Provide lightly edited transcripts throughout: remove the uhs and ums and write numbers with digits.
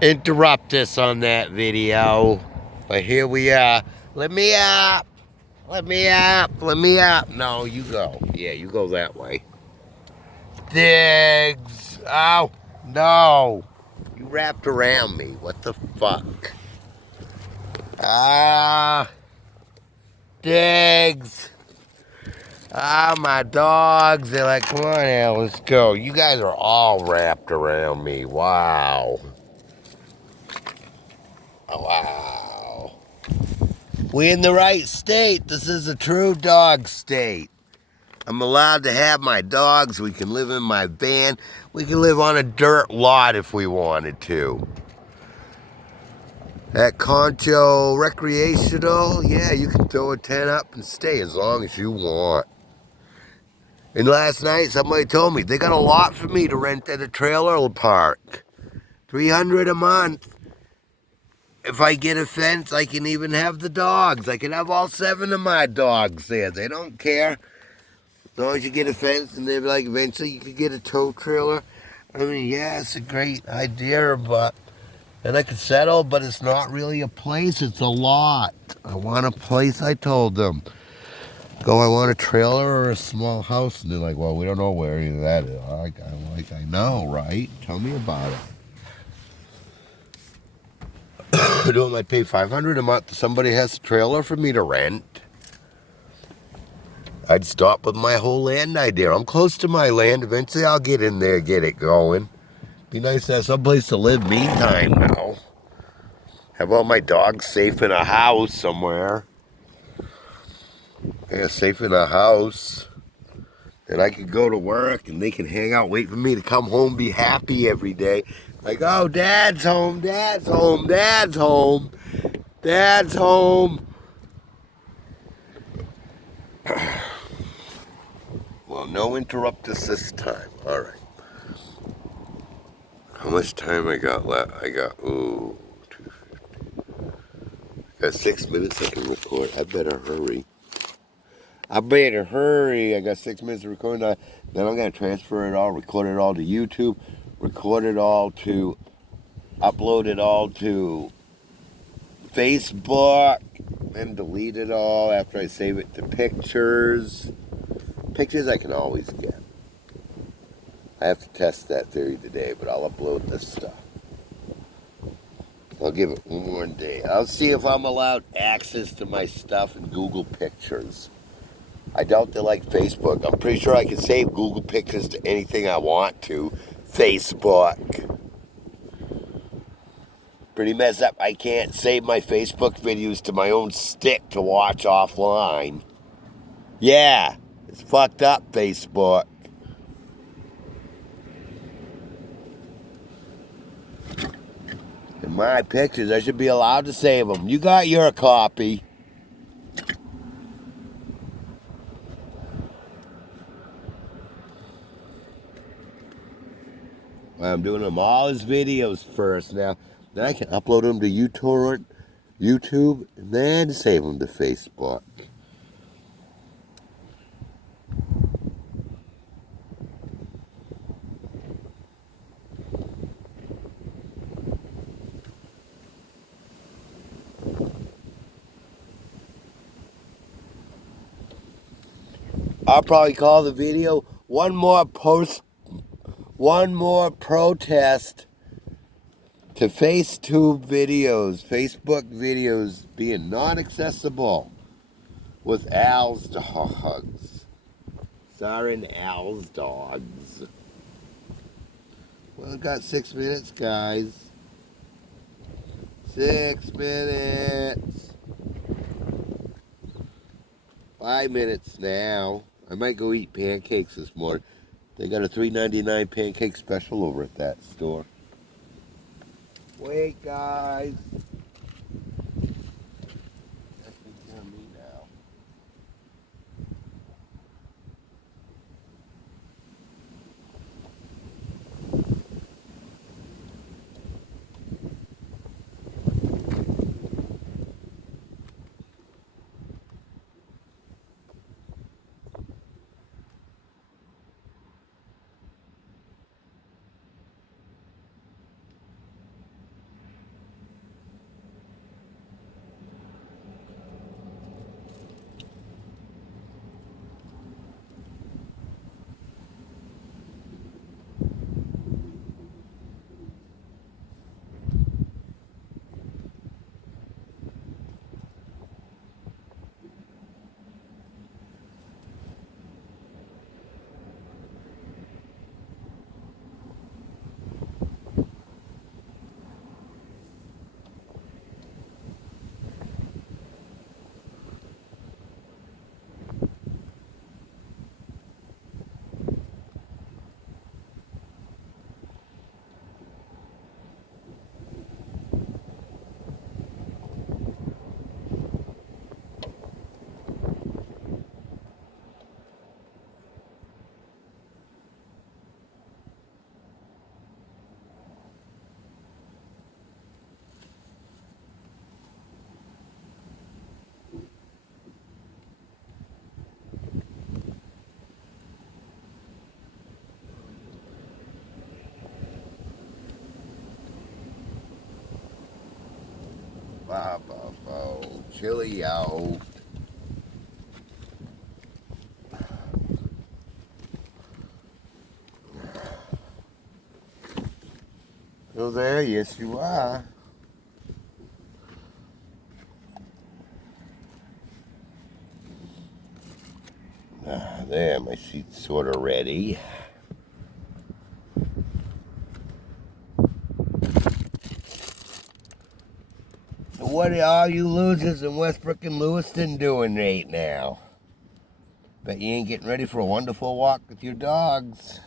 interrupt us on that video. But here we are. Let me up. Let me up. Let me up. No, you go. Yeah, you go that way. Diggs. Oh, no. You wrapped around me. What the fuck? Diggs. My dogs. They're like, come on now, let's go. You guys are all wrapped around me. Wow. Wow. We in the right state. This is a true dog state. I'm allowed to have my dogs. We can live in my van. We can live on a dirt lot if we wanted to. At Concho Recreational, yeah, you can throw a tent up and stay as long as you want. And last night, somebody told me they got a lot for me to rent at a trailer park. $300 a month. If I get a fence, I can even have the dogs. I can have all 7 of my dogs there. They don't care. As long as you get a fence, and they're like, eventually you could get a tow trailer. I mean, yeah, it's a great idea, but and I could settle, but it's not really a place. It's a lot. I want a place. I told them. I want a trailer or a small house, and they're like, well, we don't know where either that is. I'm like, I know, right? Tell me about it. Do I pay $500 a month if somebody has a trailer for me to rent? I'd stop with my whole land idea. I'm close to my land. Eventually I'll get in there, get it going. Be nice to have someplace to live meantime now. Have all my dogs safe in a house somewhere. Yeah, safe in a house. And I could go to work and they can hang out, wait for me to come home, be happy every day. Like, oh, Dad's home, Dad's home, Dad's home, Dad's home. Well, no interrupt us this time. All right. How much time I got left? I got, 250. Got 6 minutes I can record. I better hurry. I got 6 minutes to record. Then I'm going to transfer it all, record it all to YouTube, upload it all to Facebook, then delete it all after I save it to pictures. Pictures I can always get. I have to test that theory today, but I'll upload this stuff. I'll give it one more day. I'll see if I'm allowed access to my stuff in Google Pictures. I doubt they like Facebook. I'm pretty sure I can save Google Pictures to anything I want to. Facebook. Pretty messed up. I can't save my Facebook videos to my own stick to watch offline. Yeah, it's fucked up, Facebook. In my pictures, I should be allowed to save them. You got your copy. I'm doing them all as videos first now. Then I can upload them to YouTube and then save them to Facebook. I'll probably call the video one more protest to Facebook videos being non-accessible with Al's dogs. Starring Al's dogs. Well, I've got 6 minutes, guys. 6 minutes. 5 minutes now. I might go eat pancakes this morning. They got a $3.99 pancake special over at that store. Wait, guys. That's me now. Chilly out. Oh, there, yes you are. There, my seat's sort of ready. What are all you losers in Westbrook and Lewiston doing right now? Bet you ain't getting ready for a wonderful walk with your dogs.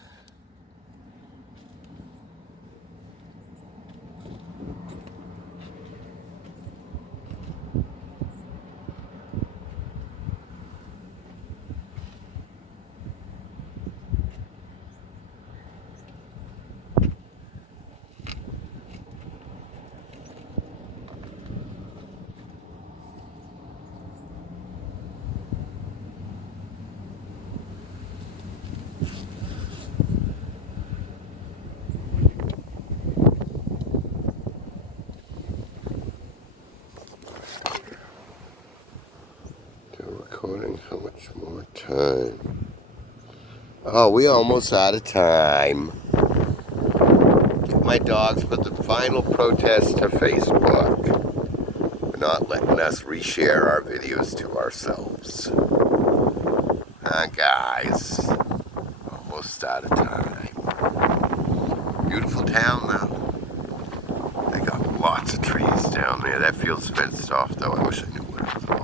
Recording, how much more time? Oh, we almost out of time. My dogs put the final protest to Facebook for not letting us reshare our videos to ourselves. Guys, almost out of time. Beautiful town though. They got lots of trees down there. That field's fenced off though. I wish I knew what it was all